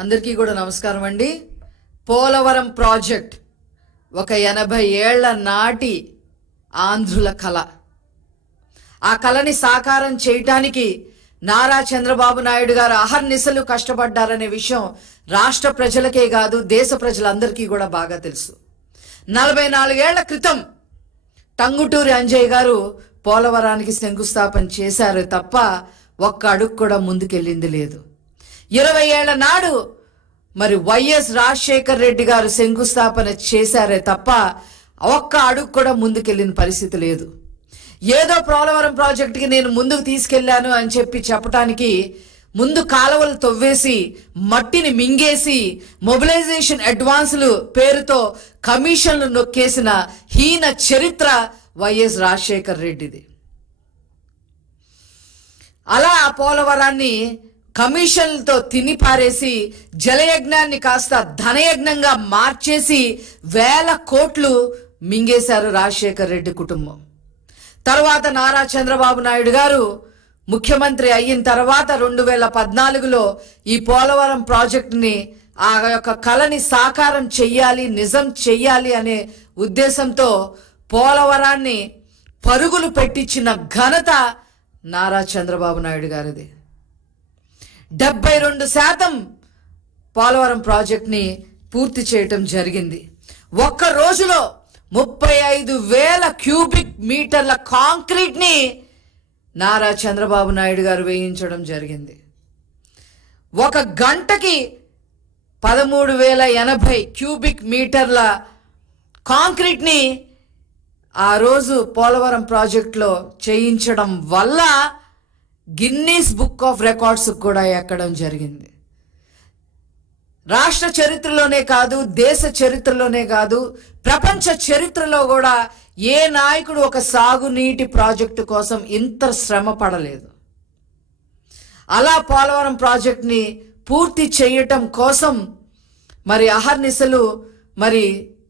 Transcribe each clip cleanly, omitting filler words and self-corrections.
అందరికీ కూడా నమస్కారం అండి. పోలవరం ప్రాజెక్ట్ ఒక 80 ఏళ్ల నాటి ఆంధ్రుల కళ. ఆ కళని సాకారం చేయటానికి నారా చంద్రబాబు నాయుడు గారు అహర్నిశలు కష్టపడ్డారనే విషయం రాష్ట్ర ప్రజలకే కాదు దేశ ప్రజలందరికీ కూడా బాగా తెలుసు. 44 ఏళ్ల క్రితం టంగుటూరి అంజయ్య గారు పోలవరానికి శంకుస్థాపన చేశారు తప్ప ఒక్క అడుగు కూడా ముందుకెళ్ళింది లేదు. 20 ఏళ్ల నాడు మరి వైఎస్ రాజశేఖర్ రెడ్డి గారు శంకుస్థాపన చేశారే తప్ప ఒక్క అడుగు కూడా ముందుకెళ్ళిన పరిస్థితి లేదు. ఏదో పోలవరం ప్రాజెక్టుకి నేను ముందుకు తీసుకెళ్లాను అని చెప్పడానికి ముందు కాలువలు తవ్వేసి మట్టిని మింగేసి మొబిలైజేషన్ అడ్వాన్సులు పేరుతో కమిషన్లు నొక్కేసిన హీన చరిత్ర వైఎస్ రాజశేఖర్ రెడ్డిది. అలా ఆ పోలవరాన్ని కమిషన్లతో తినిపారేసి జలయజ్ఞాన్ని కాస్త ధనయజ్ఞంగా మార్చేసి 1000 కోట్లు మింగేశారు రాజశేఖర్ రెడ్డి కుటుంబం. తర్వాత నారా చంద్రబాబు నాయుడు గారు ముఖ్యమంత్రి అయిన తర్వాత 2014లో ఈ పోలవరం ప్రాజెక్టుని ఆ యొక్క కళని సాకారం చెయ్యాలి, నిజం చెయ్యాలి అనే ఉద్దేశంతో పోలవరాన్ని పరుగులు పెట్టించిన ఘనత నారా చంద్రబాబు నాయుడు గారిది. 72% పోలవరం ప్రాజెక్ట్ని పూర్తి చేయటం జరిగింది. ఒక్క రోజులో 35,000 క్యూబిక్ మీటర్ల కాంక్రీట్ని నారా చంద్రబాబు నాయుడు గారు వేయించడం జరిగింది. ఒక గంటకి 13,080 క్యూబిక్ మీటర్ల కాంక్రీట్ని ఆ రోజు పోలవరం ప్రాజెక్టులో చేయించడం వల్ల గిన్నీస్ బుక్ ఆఫ్ రికార్డ్స్ కూడా ఎక్కడం జరిగింది. రాష్ట్ర చరిత్రలోనే కాదు, దేశ చరిత్రలోనే కాదు, ప్రపంచ చరిత్రలో కూడా ఏ నాయకుడు ఒక సాగునీటి ప్రాజెక్టు కోసం ఇంత శ్రమ పడలేదు. అలా పోలవరం ప్రాజెక్ట్ని పూర్తి చేయటం కోసం మరి అహర్నిశలు మరి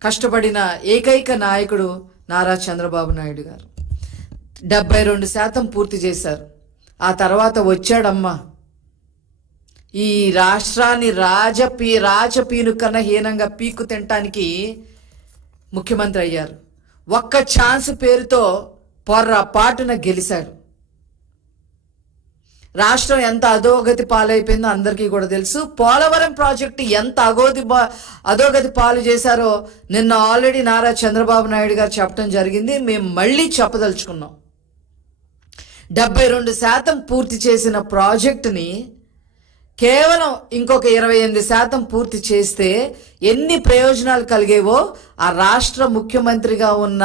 కష్టపడిన ఏకైక నాయకుడు నారా చంద్రబాబు నాయుడు గారు. 72% పూర్తి చేశారు. ఆ తర్వాత వచ్చాడమ్మా ఈ రాష్ట్రాన్ని రాజపీను కన్నా హీనంగా పీకు తినటానికి ముఖ్యమంత్రి అయ్యారు. ఒక్క ఛాన్స్ పేరుతో పొర్రపాటున గెలిచారు. రాష్ట్రం ఎంత అధోగతి పాలైపోయిందో అందరికీ కూడా తెలుసు. పోలవరం ప్రాజెక్టు ఎంత అధోగతి పాలు చేశారో నిన్న ఆల్రెడీ నారా చంద్రబాబు నాయుడు గారు చెప్పడం జరిగింది. మేము మళ్ళీ చెప్పదలుచుకున్నాం. 72% పూర్తి చేసిన ప్రాజెక్టుని కేవలం ఇంకొక 28% పూర్తి చేస్తే ఎన్ని ప్రయోజనాలు కలిగేవో ఆ రాష్ట్ర ముఖ్యమంత్రిగా ఉన్న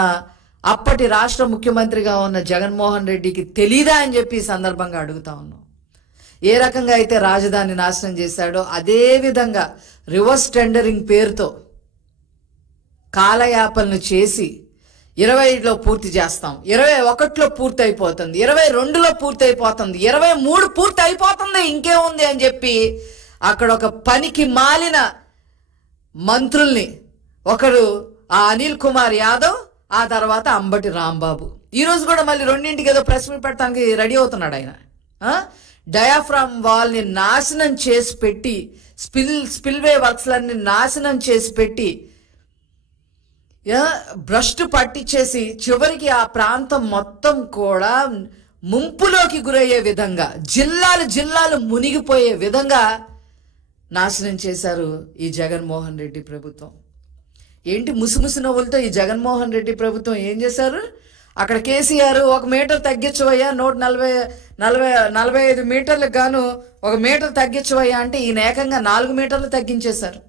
అప్పటి రాష్ట్ర ముఖ్యమంత్రిగా ఉన్న జగన్మోహన్ రెడ్డికి తెలీదా అని చెప్పి ఈ సందర్భంగా అడుగుతా ఉన్నాం. ఏ రకంగా అయితే రాజధాని నాశనం చేశాడో అదే విధంగా రివర్స్ టెండరింగ్ పేరుతో కాలయాపనలు చేసి 20లో పూర్తి చేస్తాం, 21లో పూర్తి అయిపోతుంది, 22లో పూర్తి అయిపోతుంది, 23 పూర్తి అయిపోతుంది, ఇంకేముంది అని చెప్పి అక్కడ ఒక పనికి మాలిన మంత్రుల్ని, ఒకడు ఆ అనిల్ కుమార్ యాదవ్, ఆ తర్వాత అంబటి రాంబాబు. ఈరోజు కూడా మళ్ళీ 2ంటికి ఏదో ప్రెస్ మీట్ పెట్టడానికి రెడీ అవుతున్నాడు ఆయన. డయాఫ్రామ్ వాల్ని నాశనం చేసి పెట్టి స్పిల్వే వర్క్స్లన్నీ నాశనం చేసి పెట్టి భ్రష్టు పట్టించేసి చివరికి ఆ ప్రాంతం మొత్తం కూడా ముంపులోకి గురయ్యే విధంగా జిల్లాలు మునిగిపోయే విధంగా నాశనం చేశారు ఈ జగన్మోహన్ రెడ్డి ప్రభుత్వం. ఏంటి ముసుముసు నవ్వులతో ఈ జగన్మోహన్ రెడ్డి ప్రభుత్వం ఏం చేశారు? అక్కడ కేసీఆర్ 1 మీటర్ తగ్గించవయ్యా, 145 మీటర్లకు గాను 1 మీటర్ తగ్గించవయ్యా అంటే ఈయన ఏకంగా 4 మీటర్లు తగ్గించేశారు.